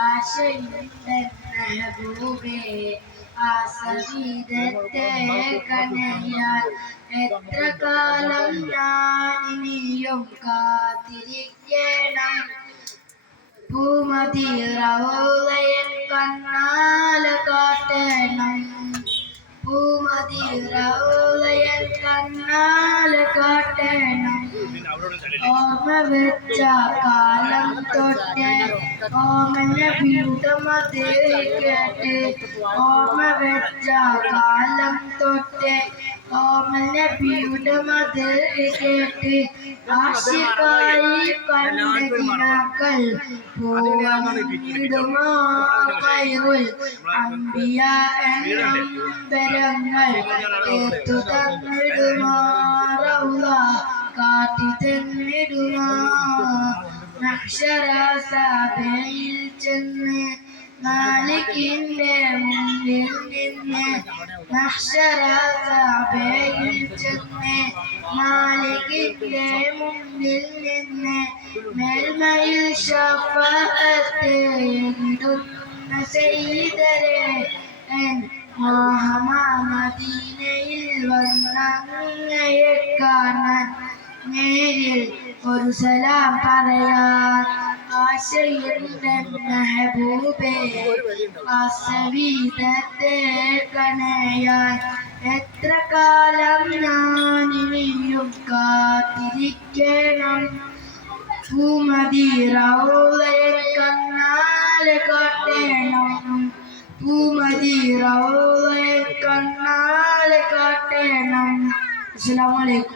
ആശയുണ്ടെന്ന മെഹബൂബേ ആസവീതത്തെ കനയാൻ എത്ര കാലം ഞാനിനിയും കാത്തിരിക്കണം പൂമതി റൗളയൻ കണ്ണാല കാട്ടണം പൂമതി റൗളയൻ കണ്ണാല കാട്ടണം ഓർമ്മ വെച്ച കാലം തൊട്ട് ഓമന പീഠമത് കേട്ട് ഓർമ്മ വെച്ച കാലം തൊട്ട് ഓമന പീഠമത് കേട്ട് ആശിക്കായി കണ്ടതിനാക്കൾ പൂവിടുമോ കൈറുൽ അമ്പിയ എന്നമ്പരങ്ങൾ എത്തു തന്നിടുമോ റൗള കാട്ടി തന്നിടുമോ നക്ഷരസഭയിൽ ചെന്ന് മാലിക്കിന്റെ മുന്നിൽ നിന്ന് നക്ഷരസഭയിൽ ചെന്ന് മാലിക്കിന്റെ മുന്നിൽ നിന്ന് മേൽമയിൽ ശഫാഅത്ത് എഴുതുന്ന സയ്യിദരെ മദീനയിൽ വന്നങ്ങയെ കാണാൻ നേരിൽ ഒരു സലാം പറയാൻ ആശയുണ്ട് മെഹബൂബേ ആസവീതത്തെ കനയാൻ എത്ര കാലം ഞാനിനിയും കാത്തിരിക്കണം പൂമതി റൗളയൻ കണ്ണാല കാട്ടണം പൂമതി റൗളയൻ കണ്ണാല കാട്ടണം. അസ്സലാമു അലൈക്കും.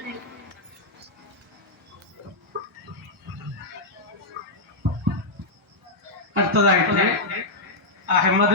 അടുത്തതായിട്ട് അഹമ്മദ്